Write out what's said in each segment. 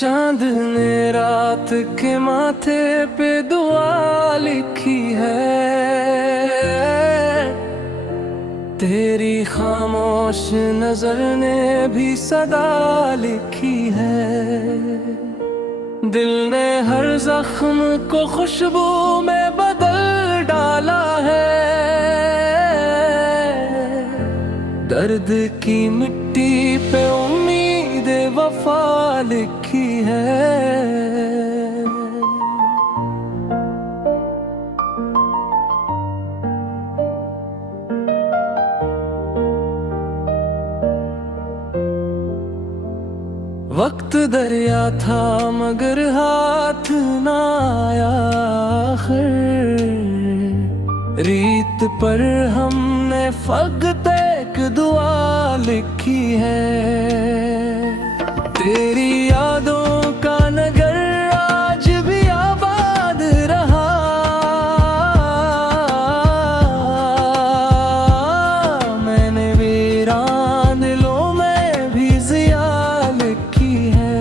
चांद ने रात के माथे पे दुआ लिखी है, तेरी खामोश नजर ने भी सदा लिखी है। दिल ने हर जख्म को खुशबू में बदल डाला है, दर्द की मिट्टी पे उम्मीद वफा लिखी है। वक्त दरिया था मगर हाथ ना आया आखिर, रीत पर हमने फकत एक दुआ लिखी है। तेरी यादों का नगर आज भी आबाद रहा, मैंने वीरान दिलों में भी जिया लिखी है।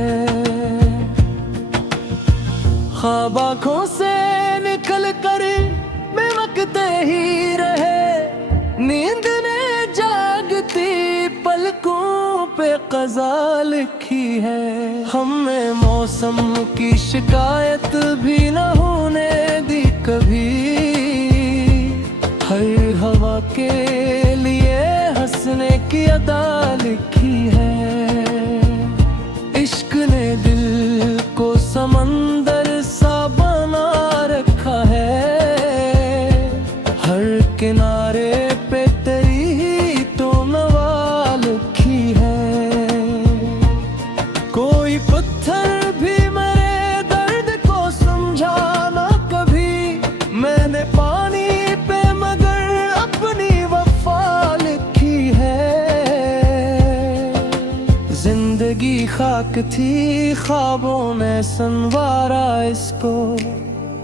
ख्वाब आँखों से निकल कर बेवक्ते ही रहे, नींद ने जागती पलकों पे क़ज़ा लिखी है। हमें मौसम की शिकायत भी न होने दी कभी, हर हवा के लिए हंसने की अदा लिखी है। इश्क ने दिल को समंदर सा बना रखा है, हर किनारे पे तेरी ही तो नवा लिखी है। कोई पत्थर भी मेरे दर्द को समझा ना कभी, मैंने पानी पे मगर अपनी वफा लिखी है। जिंदगी खाक थी ख्वाबों ने संवारा इसको,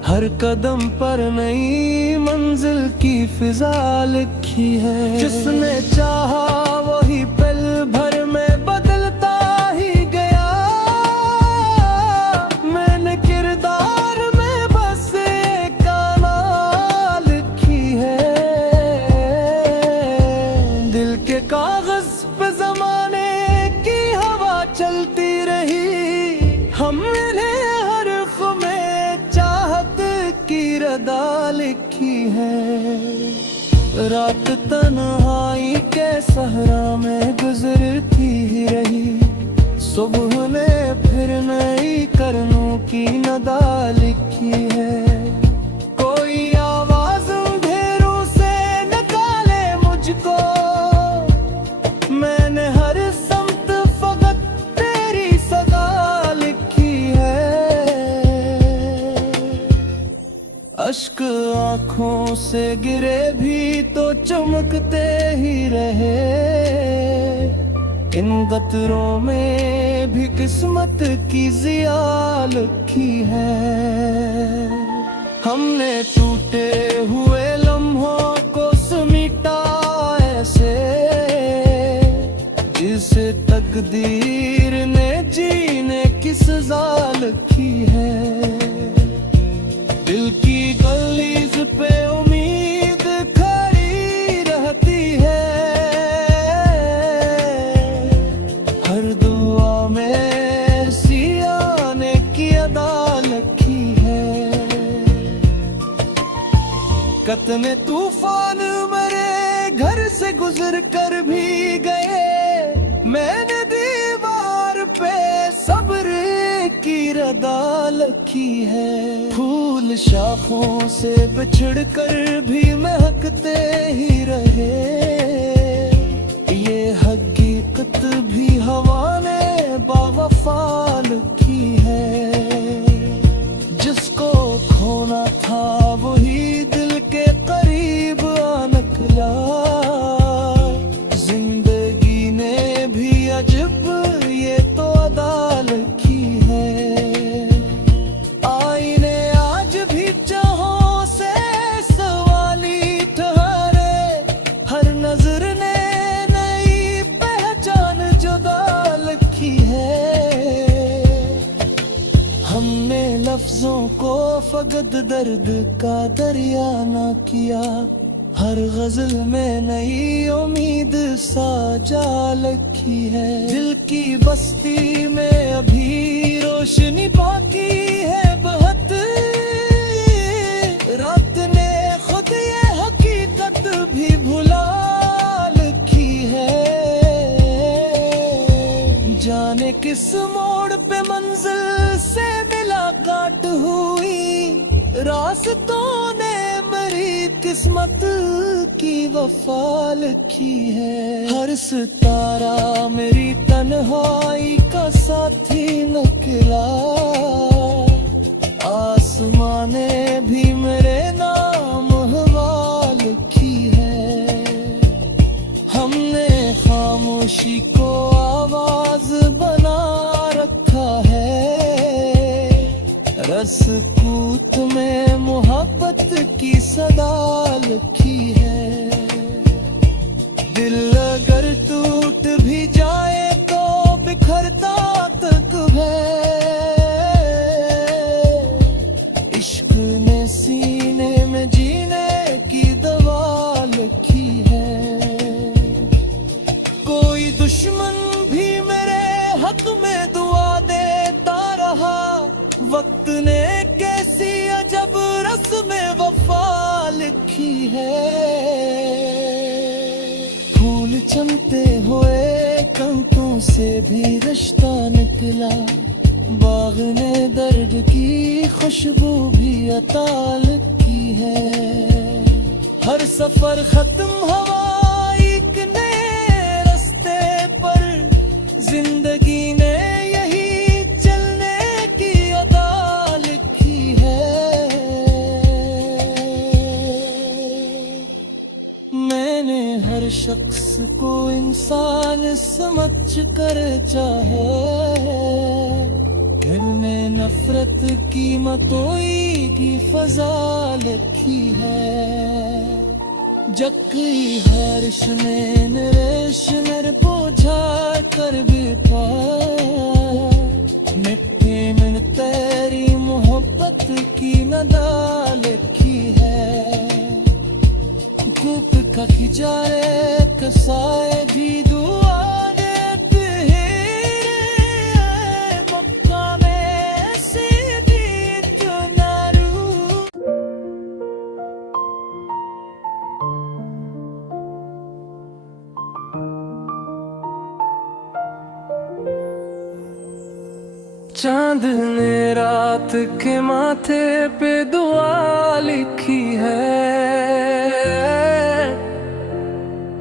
हर कदम पर नई मंजिल की फिजा लिखी है। जिसने चाहा वही पल भर में बदलता ही गया, मैंने किरदार में बस एक गाना लिखी है। दिल के कागज पे जमाने की हवा चलती रही, हमने हर में चाहत की रदा लिखी है। रात तन्हाई के सहरा में गुजरती ही रही, सुबह ने फिर नई करनों की नदा लिखी है। कोई आवाज अंधेरों से निकाले मुझको, मैंने हर समत फकत तेरी सदा लिखी है। अश्क आँखों से गिरे भी तो चमकते ही रहे, इन गतरों में भी किस्मत की जिया लिखी है। हमने टूटे हुए लम्हों को समेटा ऐसे, जिसे तकदीर ने जीने की सजा लिखी है। दिल की गलीज पे उम्मीद खड़ी रहती है, हर दुआ में सियाने की अदा लिखी है। कितने तूफान मेरे घर से गुजर कर भी गए, मैंने दीवार पे सब्र की रदा लिखी है। फूल शाखों से बिछड़ कर भी महकते ही रहे, ये हकीकत भी हवा ने बावफा लिखी है। जिसको खोना था वही दिल के करीब आ निकला, जिंदगी ने भी अजब ये तो अदा लिखी है। आईने आज भी चाहों से सवाली ठहरे, हर नजर ने नई पहचान जुदा लिखी है। वक्त दर्द का दरिया ना किया। हर गजल में नई उम्मीद साजा रखी है। दिल की बस्ती में अभी रोशनी बाकी है बहुत। रात ने खुद ये हकीकत भी भुला रखी है। जाने किस मोड़ पे मंजिल से मुलाकात हुई। रास्तों ने मेरी किस्मत की वफा लिखी है। हर सितारा मेरी तन्हाई का साथी निकला। आसमां ने भी मेरे नाम हवा लिखी है। हमने खामोशी को आवाज बना रखा है। रसकूत में मोहब्बत की सदा लिखी है। दिल अगर टूट भी जाए तो बिखरता तक है। इश्क ने सीने में जीने की दवा लिखी है। कोई दुश्मन भी मेरे हक में दुआ देता रहा। वक्त ने कैसी अजब रस्म वफा लिखी है। फूल चमते हुए कंटों से भी रिश्ता निकला। बाग ने दर्द की खुशबू भी अता लिखी है। हर सफर खत्म हुआ एक नए रास्ते पर। जिंदगी ने हर शख्स को इंसान समझ कर चाहे। दिल में नफरत की मतोई की फजा लिखी है। जक्की हर्ष ने नरेश नर बोझा कर भी पाया। मिट्टी में तेरी मोहब्बत की नदा लिखी है। कूप का खिजारे कसाए भी दुआ देते हैं। मक्का में सीधी चुनारू। चांद ने रात के माथे पे दुआ लिखी है।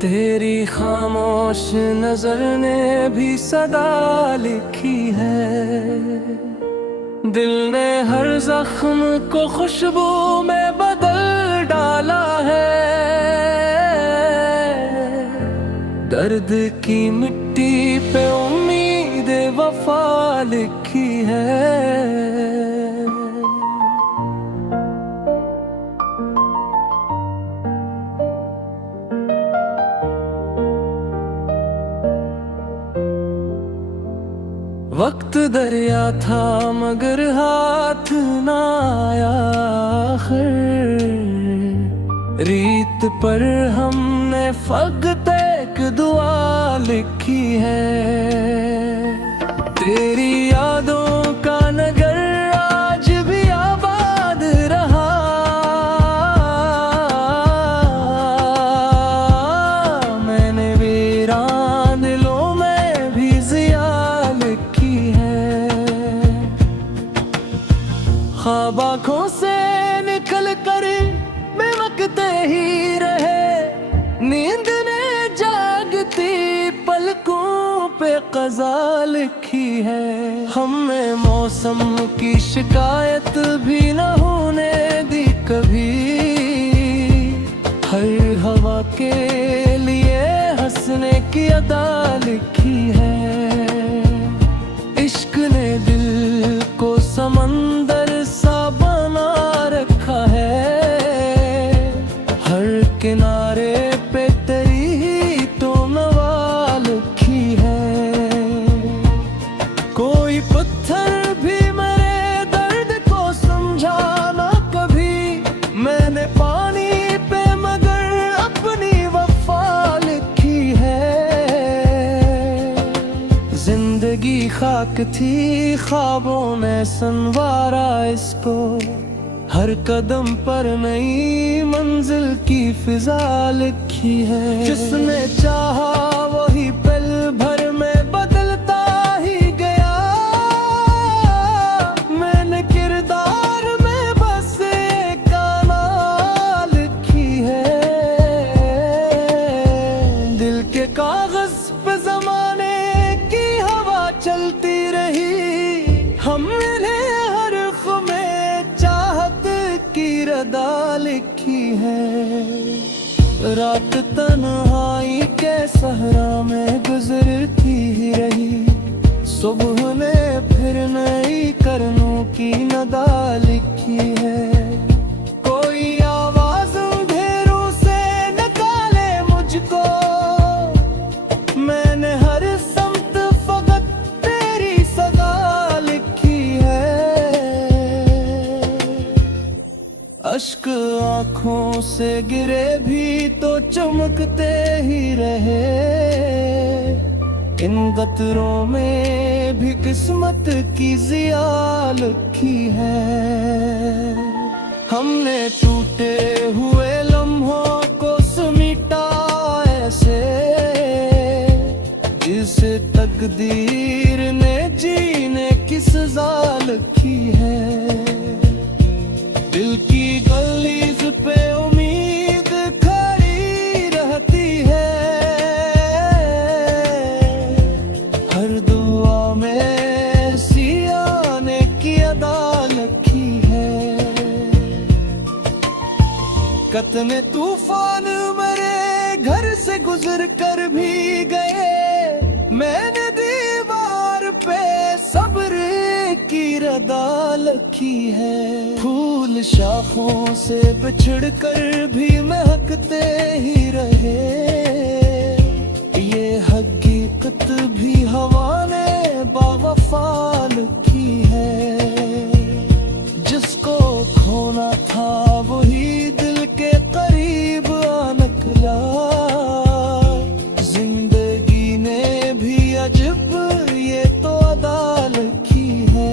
तेरी खामोश नजर ने भी सदा लिखी है। दिल ने हर जख्म को खुशबू में बदल डाला है। दर्द की मिट्टी पे उम्मीद वफा लिखी है। वक्त दरिया था मगर हाथ ना आया आखिर। रीत पर हमने फकत एक दुआ लिखी है। तेरी यादों का नगर आज भी आबाद रहा। मैंने वीरान दिलों में भी जिया लिखी है। ख्वाब आँखों से निकल कर बेवक्त ही रहे। नींद ने जागती पलकों पे क़ज़ा लिखी है। हमें मौसम की शिकायत भी न होने दी कभी। हर हवा के लिए हंसने की अदा लिखी है। इश्क ने दिल को समंदर सा बना रखा है। हर किनारे पे तेरी ही तो नवा लिखी है। कोई पत्थर भी मेरे दर्द को समझा न खाक थी ख्वाबों ने संवारा इसको, हर कदम पर नई मंजिल की फिजा लिखी है। जिसने चाहा वही पल भर में बदलता ही गया, मैंने किरदार में बस एक गाना लिखी है। दिल के कागज पे जमाने की हवा चलती रही, हमने हर्फ में चाहत की रदा लिखी है। रात तन्हाई के सहरा में गुजरती ही रही, सुबह ने फिर नई करनों की नदा लिखी है। कोई आवाज अंधेरों से निकाले मुझको, मैंने हर समत फकत तेरी सदा लिखी है। अश्क आँखों से गिरे भी तो चमकते ही रहे, इन गतरों में भी किस्मत की जिया लिखी है। हमने टूटे हुए लम्हों को समेटा ऐसे, जिसे तकदीर ने जीने की सजा लिखी है। दिल की गलीज पे उम्मीद खड़ी रहती है, हर दुआ में सियाने की अदा लिखी है। कितने तूफान मेरे घर से गुजर कर भी गए, मैंने दीवार पे सब्र की रदा लिखी है। फूल शाखों से बिछड़ कर भी महकते ही रहे, ये हकीकत भी हवा ने बावफा लिखी है। जिसको खोना था वही दिल के करीब आ निकला, जिंदगी ने भी अजब ये तो अदा लिखी है।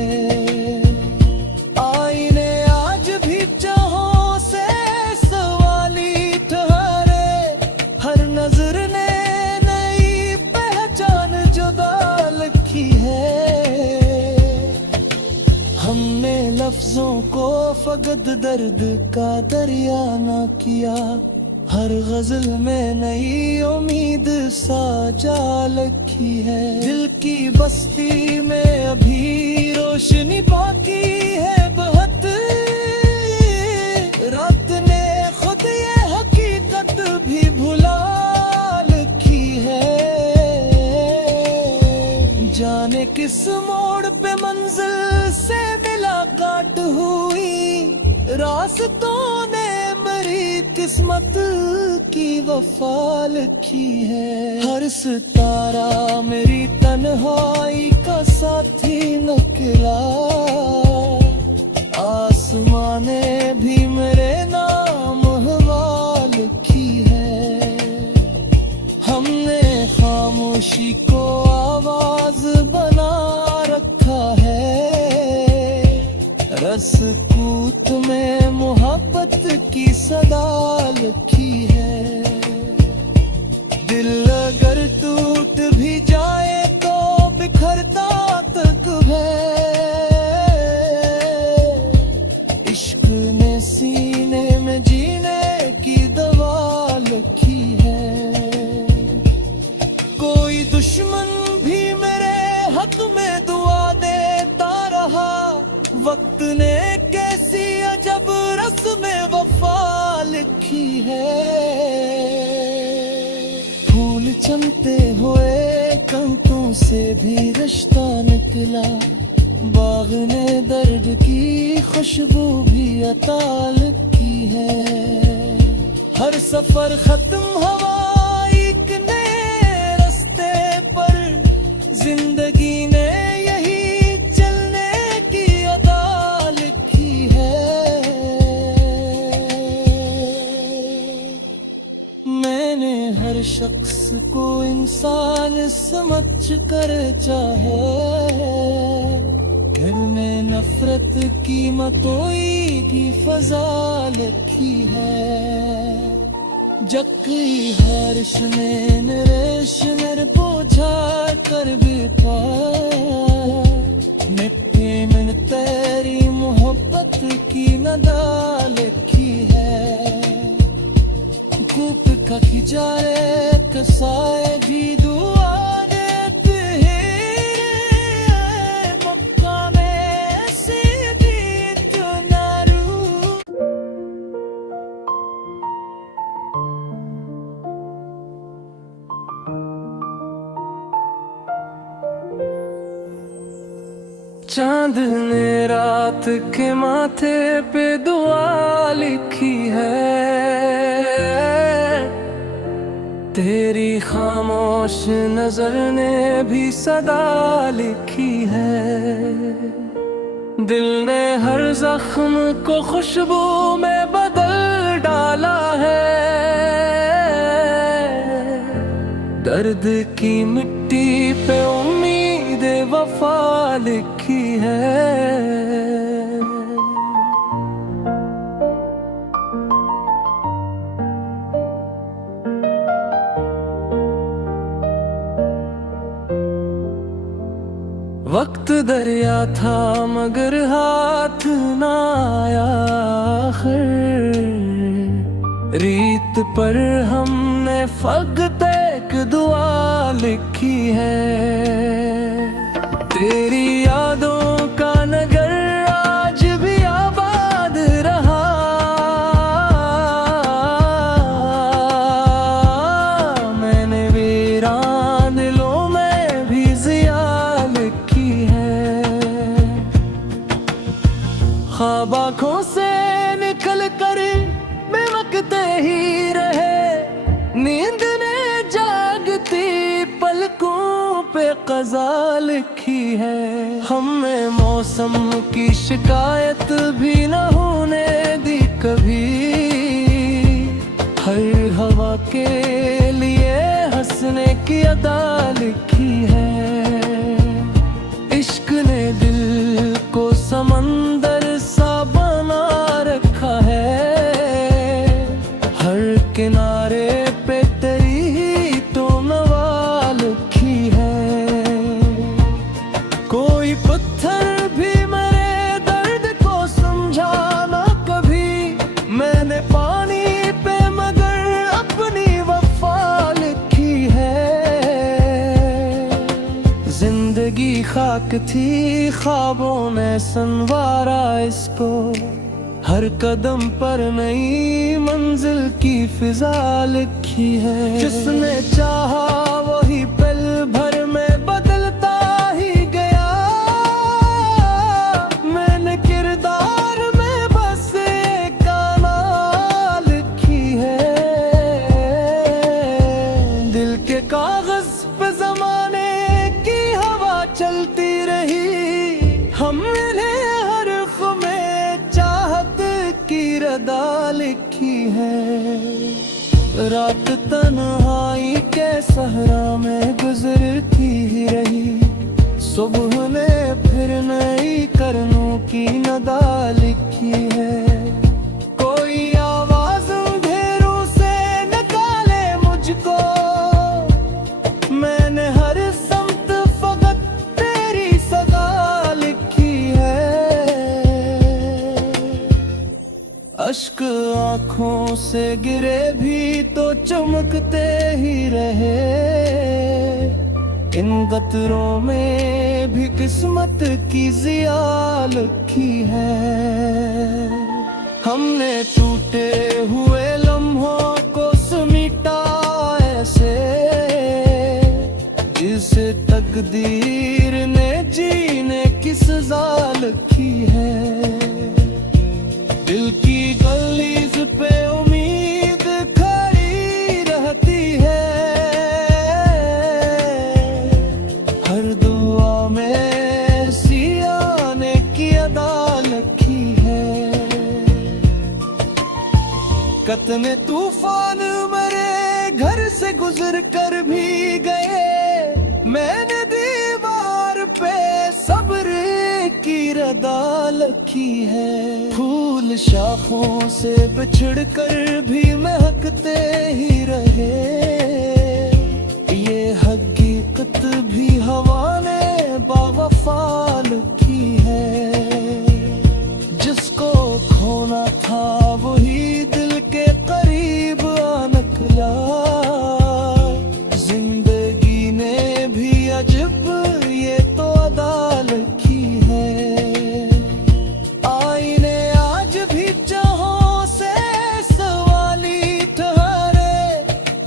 आईने आज भी चाहों से सवाली ठहरे, हर नजर ने नई पहचान जुदा लिखी है। हमने लफ्जों को फकत दर्द का दरिया ना किया, हर गजल में नई उम्मीद साजा लिखी है। दिल की बस्ती में अभी रोशनी बाकी है बहुत, रात ने खुद ये हकीकत भी भुला लिखी है। जाने किस मोड़ पे मंजिल से मुलाकात हुई, रास्तों ने मेरी किस्मत की वफा लिखी है। हर सितारा मेरी तन्हाई का साथी निकला, आसमां ने भी मेरे नाम हवा लिखी है। हमने खामोशी को आवाज बना रखा है, रसकूत में मोहब्बत की सदा लिखी है। दिल अगर टूट भी जाए तो बिखरता तक है, इश्क ने सीने में जीने की दवा लिखी है। कोई दुश्मन भी मेरे हक में दुआ देता रहा, वक्त ने कैसी अजब रस्म वफा लिखी है। फूल चमते हुए कंटों से भी रिश्ता निकला, बाग ने दर्द की खुशबू भी अता लिखी है। हर सफर खत्म हवा एक नए रास्ते पर, जिंदगी ने यही चलने की अदा लिखी है। मैंने हर शख्स को इंसान समझ कर चाहे, घर में नफरत की मतोई की फजा लिखी है। जक्की हर्ष ने नरेश निर्बोझा कर भी पाया, मिट्टी में तेरी मोहब्बत की नदा लिखी है। कूप का खिजारे कसाए भी दुआ देते हैं, मक्का में सीधी तो नारू। चांद ने रात के माथे पे दुआ लिखी है, तेरी खामोश नजर ने भी सदा लिखी है। दिल ने हर जख्म को खुशबू में बदल डाला है, दर्द की मिट्टी पे उम्मीद वफा लिखी है। वक्त दरिया था मगर हाथ ना आया आखिर, रीत पर हमने फकत एक दुआ लिखी है। तेरी यादों का नगर आज भी आबाद रहा, मैंने वीरान दिलों में भी जिया लिखी है। ख्वाब आँखों से निकल कर बेवकते ही रहे, नींद ने जागती पलकों पे क़ज़ा लिखी है। हमें मौसम की शिकायत भी न होने दी कभी, हर हवा के लिए हंसने की अदा लिखी है। इश्क ने दिल को समंदर सा बना रखा है, हर किनारे पे तेरी ही तो नवा लिखी है। कोई पत्थर भी मेरे दर्द को समझा ना कभी, मैंने पानी पे मगर अपनी वफा लिखी है। जिंदगी खाक थी ख्वाबों ने संवारा इसको, हर कदम पर नई मंजिल की फिजा लिखी है। जिसने चाहा वही पल भर में बदलता ही गया, मैंने किरदार में बस एक गाना लिखी है। दिल के कागज पे जमाने की हवा चलती रही, हमने हरफ में चाहत की रदा लिखी है। रात तन्हाई के सहरा में गुजरती ही रही, सुबह ने फिर नई करनों की नदा लिखी है। कोई आवाज अंधेरों से निकाले मुझको, मैंने हर समत फकत तेरी सदा लिखी है। अश्क आँखों से गिरे भी तो चमकते ही रहे, इन गतरों में भी किस्मत की जिया लिखी है। हमने टूटे हुए लम्हों को समेटा ऐसे, जिसे तकदीर ने जीने की सजा लिखी है। दिल की गलीज पे उम्मीद खड़ी रहती है, हर दुआ में सियाने की अदा लिखी है। कतने तूफान मरे घर से गुजर कर भी गए, मैंने दीवार पे सब्र की रदा लिखी है। फूल शाखों से बिछड़ कर भी महकते ही रहे, ये हकीकत भी हवा ने बावफा लिखी है। जिसको खोना था वही दिल के करीब आ निकला, जिंदगी ने भी अजब ये तो अदा लिखी है। आईने आज भी चाहों से सवाली ठहरे,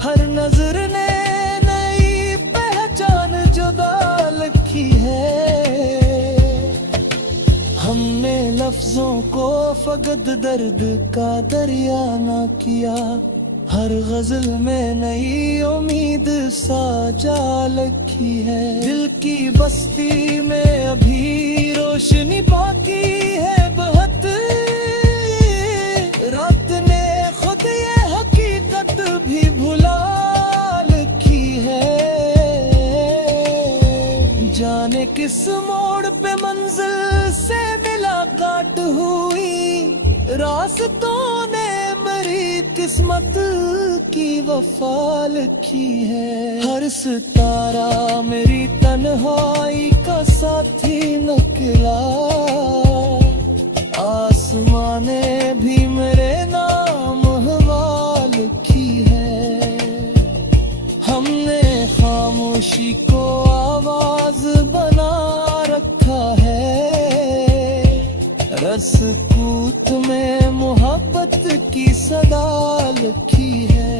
हर नजर ने नई पहचान जुदा लिखी है। हमने लफ्जों को फकत दर्द का दरिया ना किया, हर गजल में नई उम्मीद साजा लिखी है। दिल की बस्ती में अभी रोशनी बाकी है बहुत, रात ने खुद ये हकीकत भी भुला लिखी है। जाने किस मोड़ पे मंजिल से मुलाकात हुई, रास्तों ने मेरी किस्मत की वफा लिखी है। हर सितारा मेरी तन्हाई का साथी निकला, आसमां ने भी मेरे नाम हवा लिखी है। हमने खामोशी को आवाज बना रखा है, रसकूत में मोहब्बत की सदा लिखी है।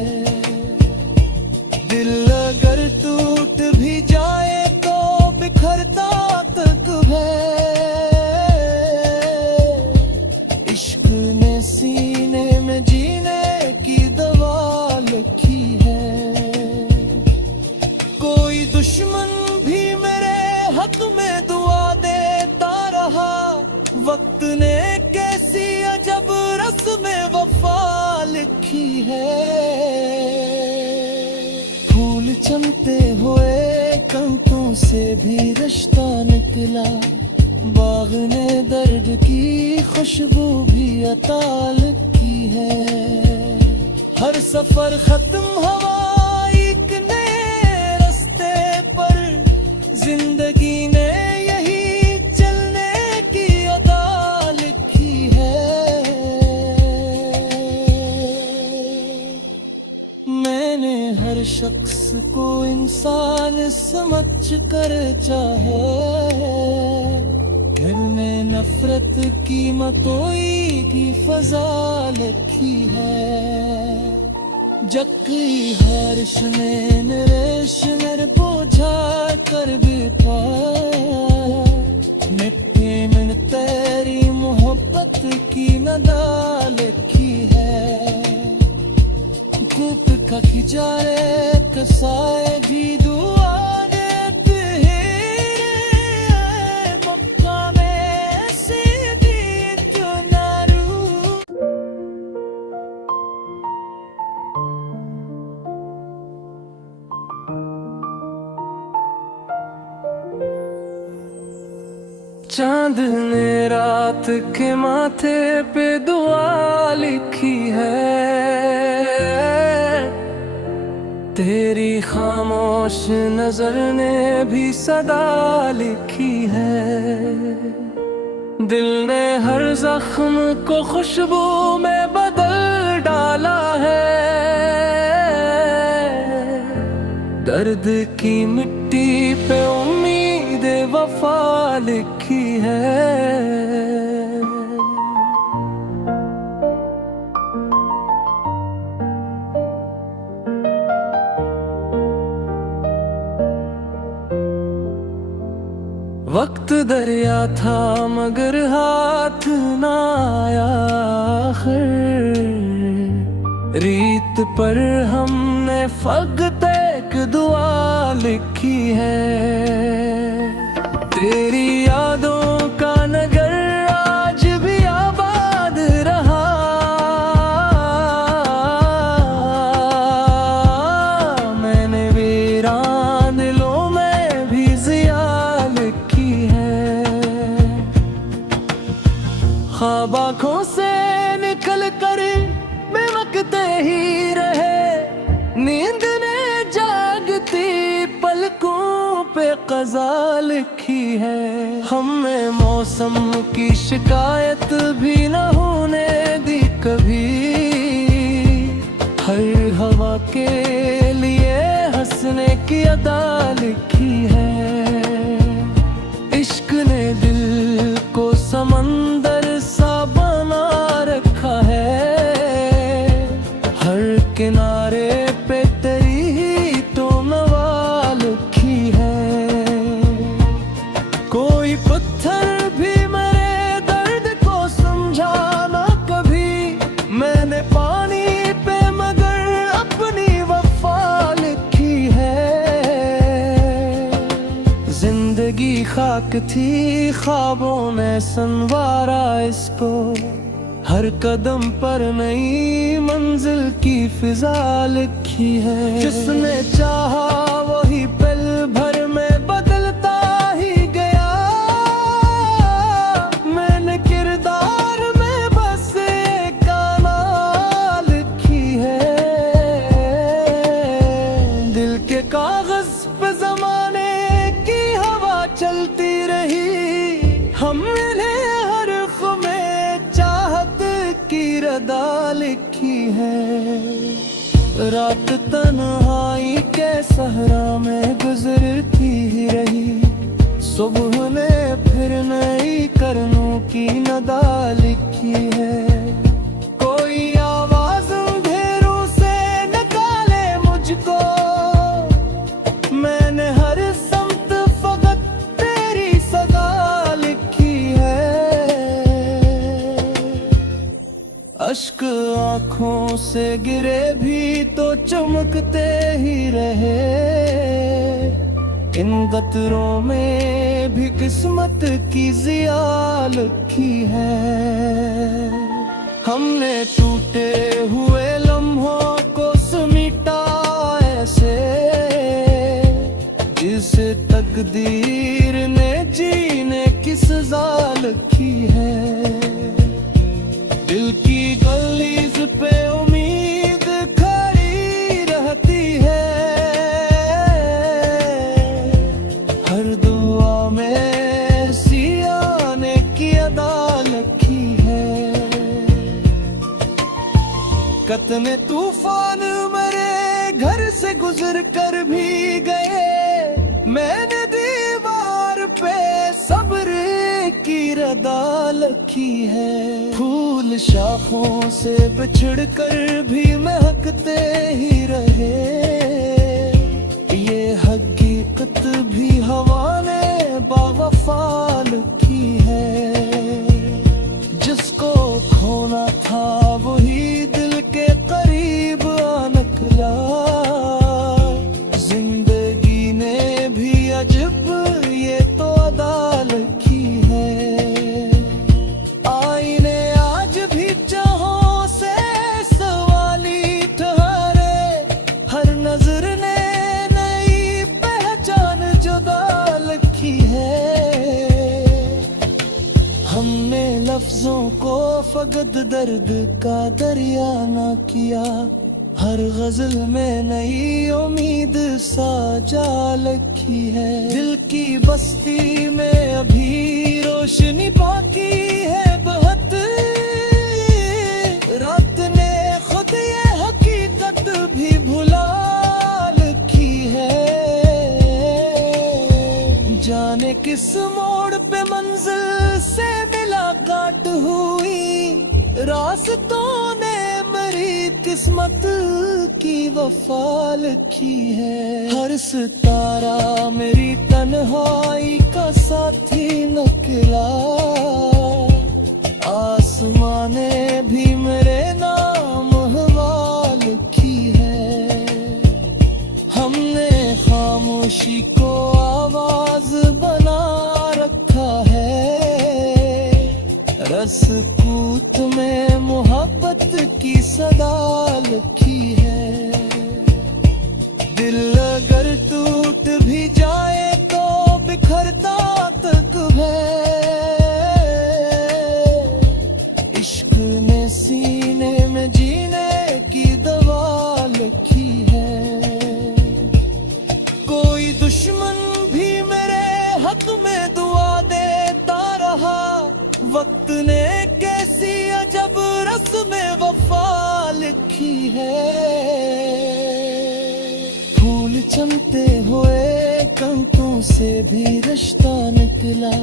दिल अगर टूट भी जाए तो बिखरता तक है, इश्क ने सीने में जीने की दवा लिखी है। कोई दुश्मन भी मेरे हक में दुआ देता रहा, वक्त ने कैसी अजब रस्म वफा लिखी है। फूल चमते हुए कंपों से भी रिश्ता निकला, बाग ने दर्द की खुशबू भी अता लिखी है। हर सफर खत्म हुआ एक नए रास्ते पर, जिंदगी ने यही चलने की अदा लिखी है। मैंने हर शख्स को इंसान समझ कर चाहे, घर में नफरत की मतोई की फजा लिखी है। जक्की हर्ष ने नरेश नर बोझा कर भी पाया, मिठे में तेरी मोहब्बत की नदा लिखी है। कूप का खिजारे कसाए भी दुआ देते हैं, मक्का में सीधी चुनारू। चांद ने रात के माथे पे दुआ लिखी है, तेरी खामोश नजर ने भी सदा लिखी है। दिल ने हर जख्म को खुशबू में बदल डाला है, दर्द की मिट्टी पे उम्मीद वफा लिखी है। वक्त दरिया था मगर हाथ ना आया आखिर, रीत पर हमने फकत एक दुआ लिखी है। तेरी यादों का नगर आज भी आबाद रहा, झांकते ही रहे, नींद ने जागती पलकों पे क़ज़ा लिखी है। हमें मौसम की शिकायत भी न होने दी कभी, हर हवा के लिए हंसने की अदा लिखी है। इश्क ने दिल को समंदर सा बना रखा है, हर किनारे पे तेरी ही तो नवा लिखी है। कोई पत्थर भी मेरे दर्द को समझा ना कभी, मैंने पानी पे मगर अपनी वफा लिखी है। जिंदगी खाक थी, ख्वाबों ने संवारा इसको, हर कदम पर नई मंजिल की फिजा लिखी है। जिसने चाहा वही पल भर में बदलता ही गया, मैंने किरदार में बस एक गाना लिखी है। दिल के कागज पे जमाने की हवा चलती रही, हमने हरफ में चाहत की रदा लिखी है। रात तन्हाई के सहरा में गुजरती ही रही, सुबह ने फिर नई करनों की नदा लिखी है। कोई आवाज अंधेरों से निकाले मुझको, मैंने हर सम्त फकत तेरी सदा लिखी है। अश्क आँखों से गिरे भी तो चमकते ही रहे, इन गतरों में भी किस्मत की जिया लिखी है। हमने टूटे हुए लम्हों को समेटा ऐसे, जिसे तकदीर ने जीने की सजा लिखी है। दिल की गलीज पे उम्मीद खड़ी रहती है, हर दुआ में सियाने की अदा लिखी है। कितने तूफान मेरे घर से गुजर कर भी गए, मैंने दीवार पे सब्र की रदा लिखी है। फूल शाखों से बिछड़ कर भी महकते ही रहे, ये हकीकत भी हवा ने बावफा लिखी है। जिसको खोना था वही दिल के करीब आ निकला, जिंदगी ने भी अजब ये तो अदा लिखी है। आईने आज भी चाहों से सवाली ठहरे, हर नजर ने नई पहचान जुदा लिखी है। हमने लफ्जों को फकत दर्द का दरिया ना किया, हर गजल में नई उम्मीद साजा लिखी है। दिल की बस्ती में अभी रोशनी बाकी है बहुत, रात ने खुद ये हकीकत भी भुला लिखी है। जाने किस मोड़ पे मंजिल से मुलाकात हुई, रास्तों ने मेरी किस्मत की वफा लिखी है। हर सितारा मेरी तन्हाई का साथी निकला, आसमां ने भी मेरे नाम हवा लिखी है। हमने खामोशी को आवाज बना रखा है, रसकूत में मोहब्बत की सदा लिखी है। दिल अगर टूट भी जाए तो बिखरता तक है, इश्क ने सीने में जीने लिखी है। फूल चमते हुए कंकों से भी रिश्ता निकला,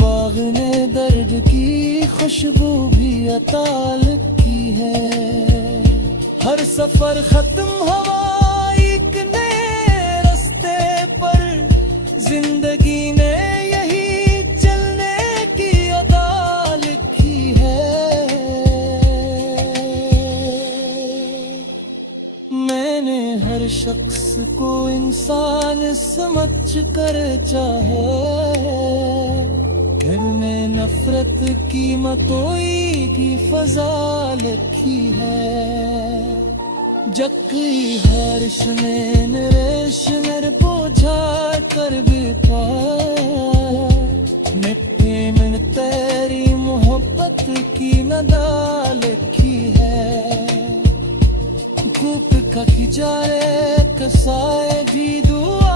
बाग ने दर्द की खुशबू भी अता लिखी है। हर सफर खत्म हुआ एक नए रास्ते पर, जिंदगी ने यही चलने की अदा लिखी है। मैंने हर शख्स को इंसान समझ कर चाहे, घर में नफरत की मतोई की फजा लिखी है। जक्की हर्ष ने नरेश नर बोझा कर भी पाया, मिट्टी में तेरी मोहब्बत की नदा लिखी है। कूप का खिजारे कसाए भी दुआ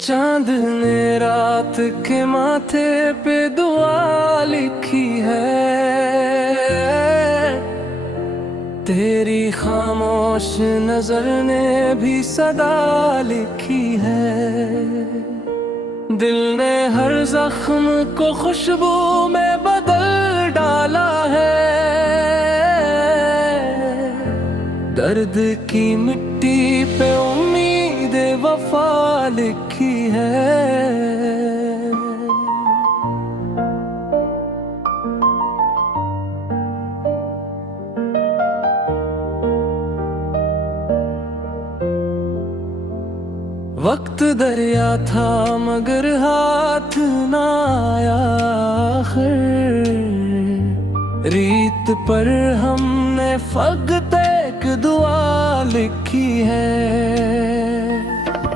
चांद ने रात के माथे पे दुआ लिखी है। तेरी खामोश नजर ने भी सदा लिखी है। दिल ने हर जख्म को खुशबू में बदल डाला है। दर्द की मिट्टी पे उम्मीद वफा लिखी है। वक्त दरिया था मगर हाथ ना आया आखिर, रीत पर हमने फकत एक दुआ लिखी है।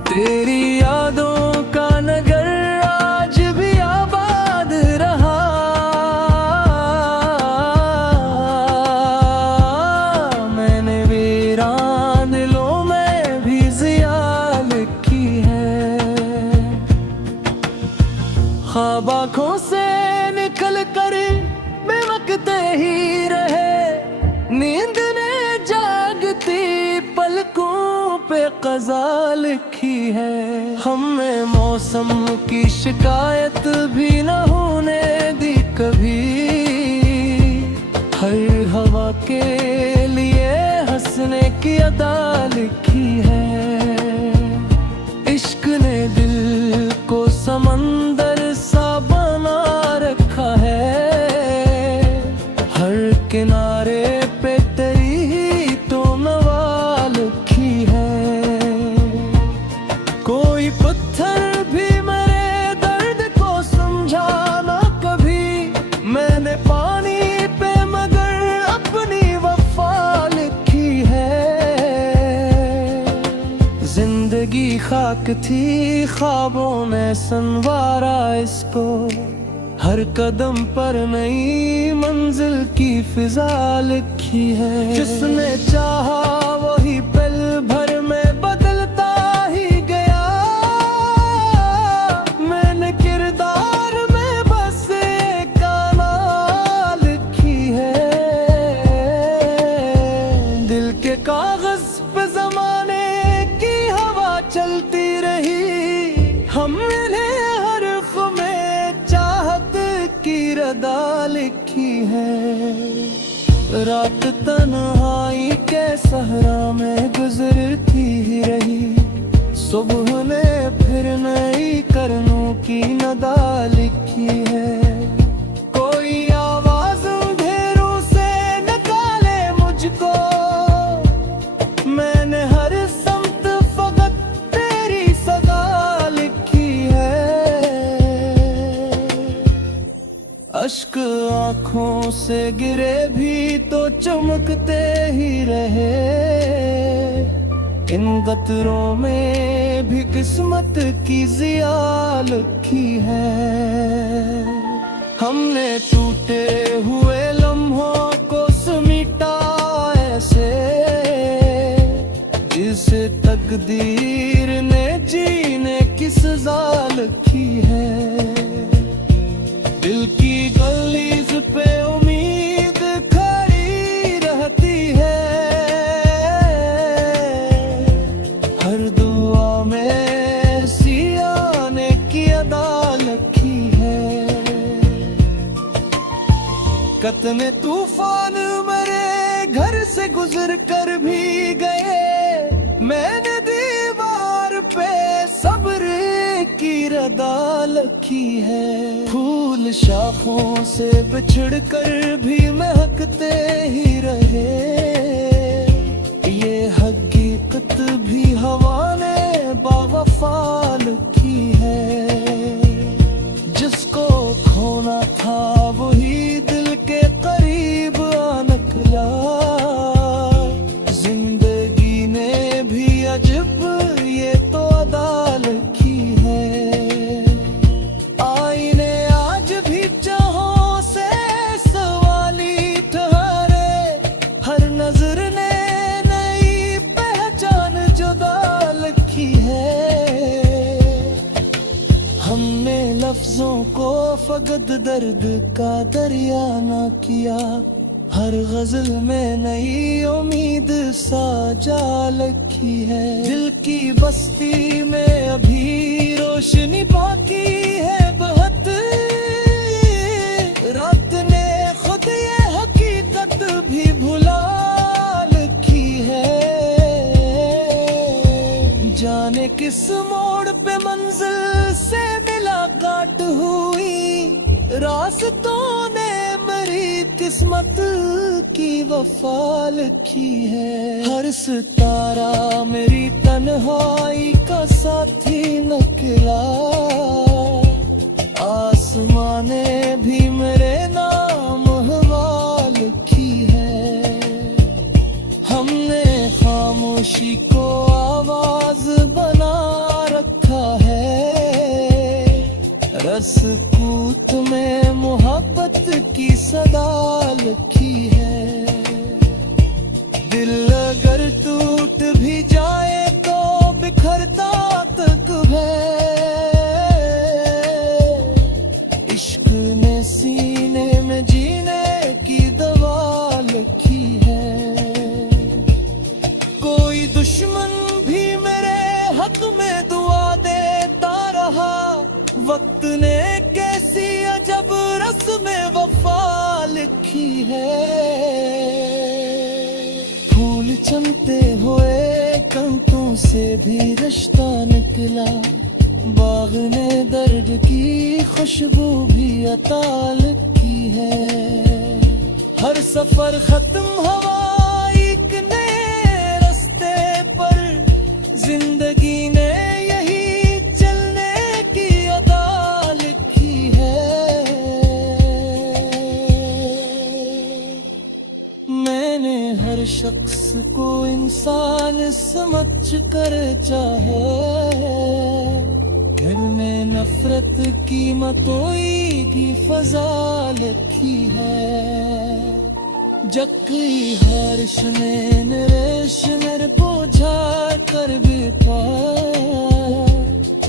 तेरी यादों का नगर आज भी आबाद रहा, मैंने वीरान दिलों में भी जिया लिखी है। ख्वाब आँखों से निकल कर बेवकते ही रहे, नींद ने जागती पलकों पे क़ज़ा लिखी है। हमें मौसम की शिकायत भी न होने दी कभी, हर हवा के लिए हंसने की अदा लिखी है। इश्क ने दिल को समंदर सा बना रखा है, हर किनारे पे तेरी ही तो नवा लिखी है। कोई पत्थर भी मेरे दर्द को समझा ना कभी, मैंने पानी पे मगर अपनी वफा लिखी है। जिंदगी खाक थी ख्वाबों ने संवारा इसको, हर कदम पर नई मंजिल की फिजा लिखी है। जिसने चाहा वही पल भर में बदलता ही गया, मैंने किरदार में बस एक गाना लिखी है। दिल के कागज पे जमाने की हवा चलती रही, हमने हर में चाहत की रदा लिखी है। रात तन्हाई के सहरा में गुजरती ही रही, सुबह ने फिर नई करनों की नदा लिखी है। कोई आवाज अंधेरों से निकाले मुझको, मैंने हर समत फकत तेरी सदा लिखी है। अश्क आँखों से गिरे भी तो चमकते ही रहे, इन गतरों में भी किस्मत की जिया लिखी है। हमने टूटे हुए शफकत ने तूफान मेरे घर से गुजर कर भी गए। मैंने दीवार पे सब्र की रदा लिखी है। फूल शाखों से बिछड़ कर भी महकते ही रहे, ये हकीकत भी हवा ने बावफा लिखी है। जिसको खोना था वही दिल के करीब आ निकला। जिंदगी ने भी अजब ये तो अदा लिखी है। आईने आज भी चाहों से सवाली ठहरे, हर नजर ने नई पहचान जुदा लिखी है। हमने लफ्जों को फकत दर्द का दरिया ना किया, हर गजल में नई उम्मीद साजा लिखी है। दिल की बस्ती में अभी रोशनी बाकी है बहुत, रात ने खुद ये हकीकत भी भुला लिखी है। जाने किस मोड़ पे मंजिल से मुलाकात हुई, रास्तों ने मेरी किस्मत की वफा लिखी है। हर सितारा मेरी तन्हाई का साथी निकला, आसमां ने भी मेरे नाम हवा लिखी है। हमने खामोशी को आवाज बना रखा है, रसकूत में मोहब्बत की सदा लिखी है। दिल अगर टूट भी जाए तो बिखरता तक है, इश्क ने सीने में जीने की दवा लिखी है। कोई दुश्मन भी मेरे हक में दुआ देता रहा, वक्त ने कैसी अजब रस्म वफा लिखी है। फूल चमते हुए कंकों से भी रिश्ता निकला, बाग ने दर्द की खुशबू भी अता लिखी है। हर सफर खत्म हुआ एक नए रास्ते पर, जिंदगी ने शख्स को इंसान समझ कर चाहे, घर में नफरत की मतोई की फजा लिखी है। जक्की हर्ष ने नरेश नर बोझा कर भी पाया,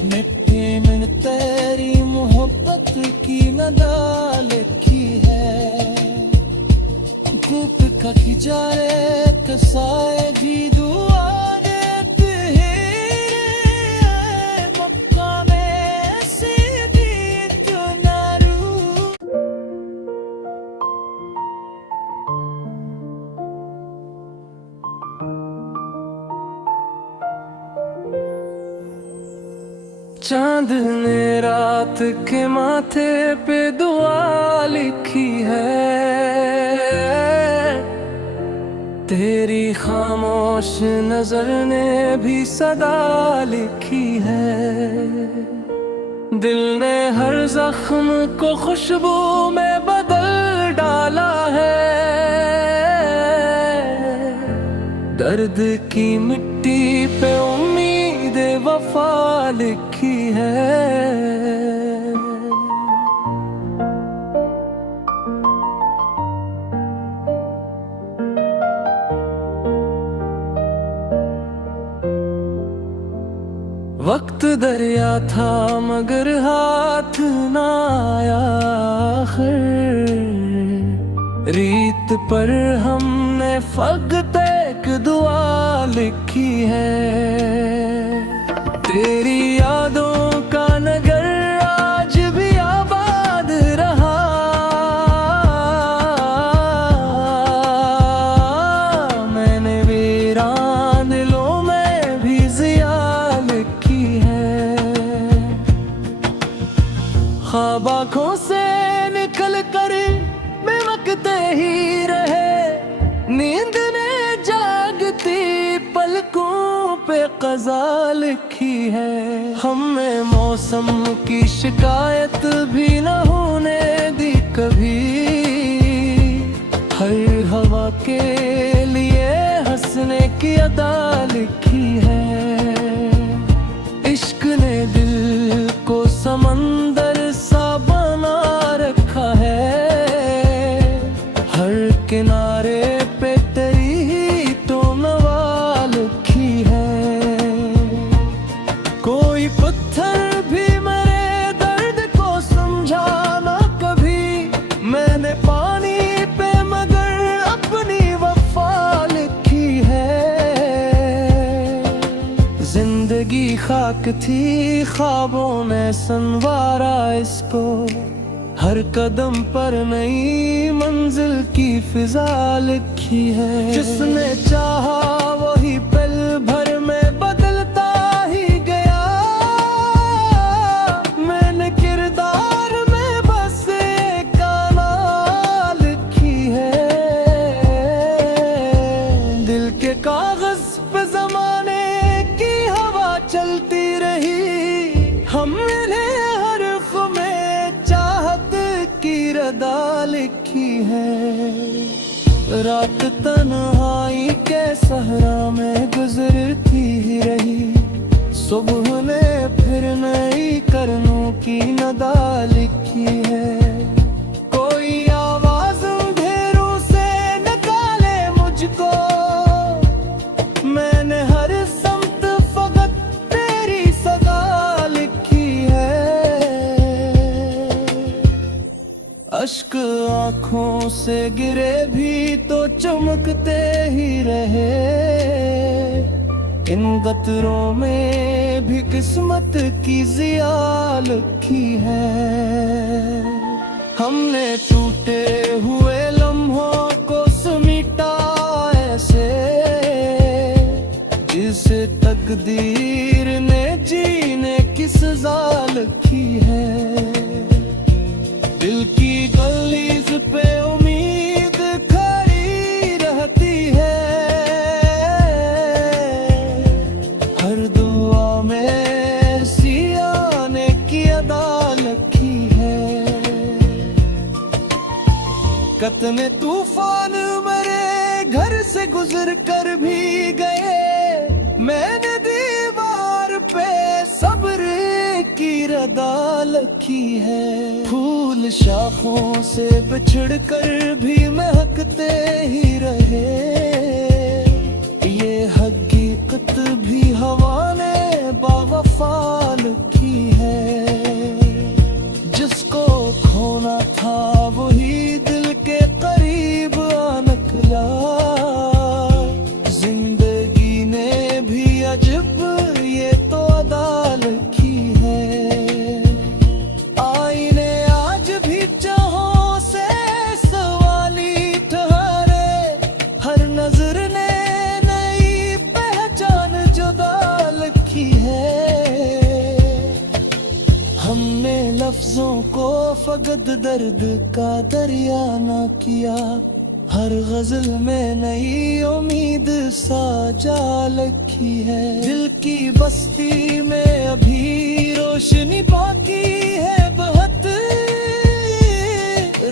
मिट्टी में तेरी मोहब्बत की नदा लिखी है। कूप का खिजारे कसाए भी दुआ देते हैं, मक्का में सीधी चुनारू। चांद ने रात के माथे पे दुआ लिखी है, तेरी खामोश नजर ने भी सदा लिखी है। दिल ने हर जख्म को खुशबू में बदल डाला है, दर्द की मिट्टी पे उम्मीद वफा लिखी है। वक्त दरिया था मगर हाथ ना आया आखिर, रीत पर हमने फकत एक दुआ लिखी है। तेरी यादों का नगर आज भी आबाद रहा, ही रहे, नींद ने जागती पलकों पे क़ज़ा लिखी है। हमें मौसम की शिकायत भी न होने दी कभी, हर हवा के लिए हंसने की अदा लिखी है। इश्क ने दिल को समंदर सा बना रखा है, हर किनारे पे तेरी ही तो नवा लिखी है। कोई पत्थर भी मेरे दर्द को समझा ना कभी, मैंने पानी पे मगर अपनी वफा लिखी है। जिंदगी खाक थी, ख्वाबों ने संवारा इसको, हर कदम पर नई मंजिल की फिजा लिखी है। जिसने चाहा वही पल भर में बदलता ही गया, मैंने किरदार में बस एक गाना लिखी है। दिल के कागज पे जमाने की हवा चलती रही, हमने हरफ में चाहत की रदा लिखी है। रात तन्हाई के सहरा में गुजरती ही रही, सुबह ने फिर नई करनों की नदा लिखी है। कोई आवाज अंधेरों से निकाले मुझको, मैंने हर समत फकत तेरी सदा लिखी है। अश्क आँखों से गिरे भी तो चमकते ही रहे, इन गतरों में भी किस्मत की जिया लिखी है। हमने टूटे हुए लम्हों को समेटा ऐसे, जिसे तकदीर ने जीने की सजा लिखी है। दिल की गलीज पे उम्मीद खड़ी रहती है, हर दुआ में सियाने की अदा लिखी है। कितने तूफान मेरे घर से गुजर कर भी गए, मैंने दीवार पे सब्र की रदा लिखी है। फूल शाखों से बिछड़ कर भी महकते ही रहे, ये हकीकत भी हवा ने बावफा लिखी है। जिसको खोना था वही दिल के करीब आ निकला, जिंदगी ने भी अजब ये तो अदा लिखी है। आईने आज भी चाहों से सवाली ठहरे, हर नजर ने नई पहचान जुदा लिखी है। हमने लफ्जों को फकत दर्द का दरिया ना किया, हर गजल में नई उम्मीद साजा लिखी है। दिल की बस्ती में अभी रोशनी बाकी है बहुत,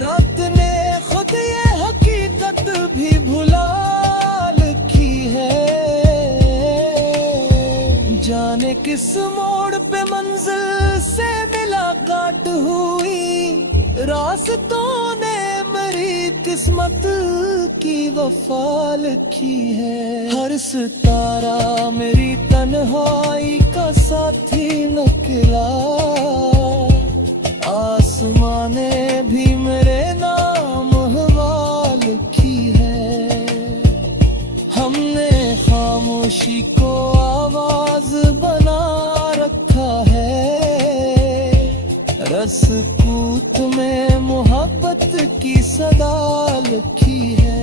रात ने खुद ये हकीकत भी भुला लिखी है। जाने किस मोड़ पे मंजिल से मुलाकात हुई, रास्तों ने मेरी किस्मत की वफा लिखी है। हर सितारा मेरी तन्हाई का साथी निकला, आसमां ने भी मेरे नाम हवा लिखी है। हमने खामोशी को आवाज बना रखा है, रसकूत में मोहब्बत की सदा लिखी है।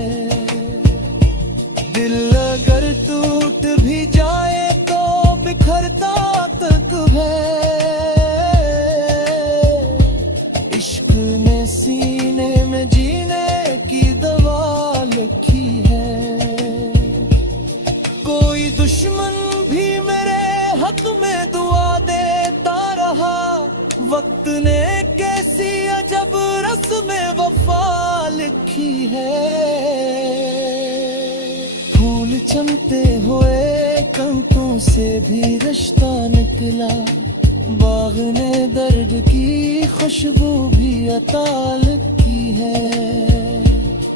दिल अगर टूट भी जाए तो बिखरता तक है, इश्क ने सीने में जीने की चमते हुए कंटों से भी रिश्ता निकला, बाग ने दर्द की खुशबू भी अता लिखी है।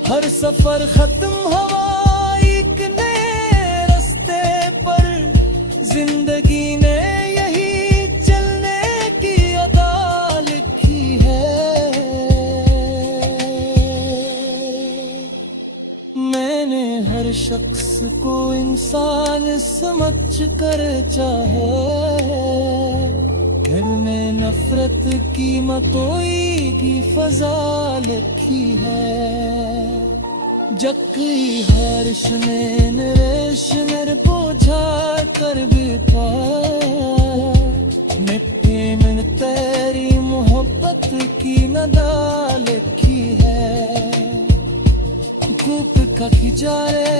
हर सफर खत्म हुआ एक नए रास्ते पर, जिंदगी ने यही चलने की अदा लिखी है। मैंने हर शख्स को इंसान समझ कर चाहे, घर में नफरत की मतोई की फजा लिखी है। जक्की हर्ष ने नरेश नर बोझा कर भी पाया, मिट्टी में तेरी मोहब्बत की नदा लिखी है। कूप का खिजारे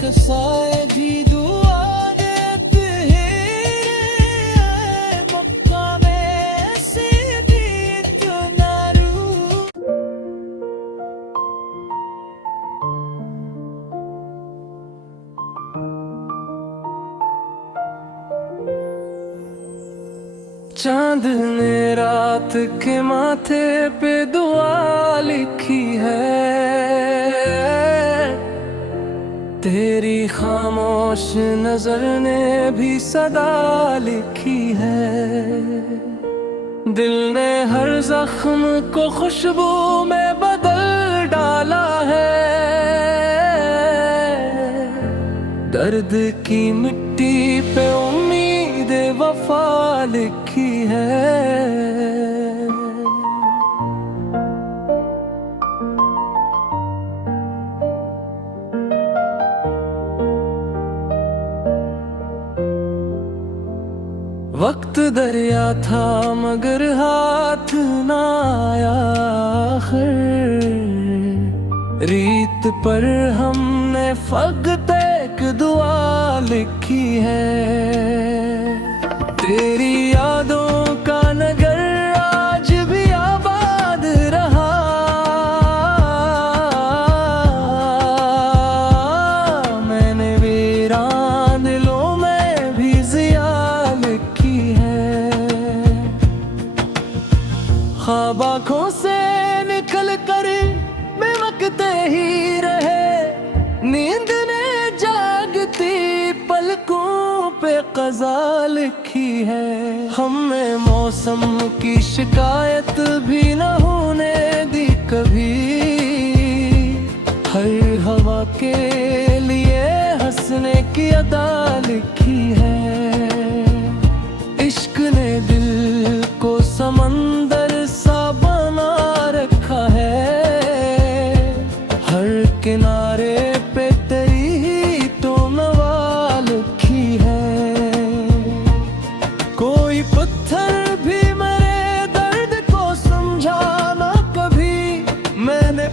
कसाए भी दुआ देते हैं, मक्का में सीधी चुनारू। चांद ने रात के माथे पे दुआ लिखी है, तेरी खामोश नजर ने भी सदा लिखी है। दिल ने हर जख्म को खुशबू में बदल डाला है, दर्द की मिट्टी पे उम्मीद वफा लिखी है। वक्त दरिया था मगर हाथ ना आया आखिर, रीत पर हमने फकत एक दुआ लिखी है। तेरी यादों का नगर आज भी आबाद रहा, मैंने वीरान दिलों में भी जिया लिखी है। ख्वाब आँखों से निकल कर बेवकते ही रहे, नींद ने जागती पलकों पे क़ज़ा लिखी है। हमें मौसम की शिकायत भी न होने दी कभी, हर हवा के लिए हंसने की अदा लिखी है। इश्क ने दिल को समंदर सा बना रखा है, हर किनारे पे तेरी ही तो नवा लिखी है। कोई पत्थर भी मेरे दर्द को समझा ना कभी, मैंने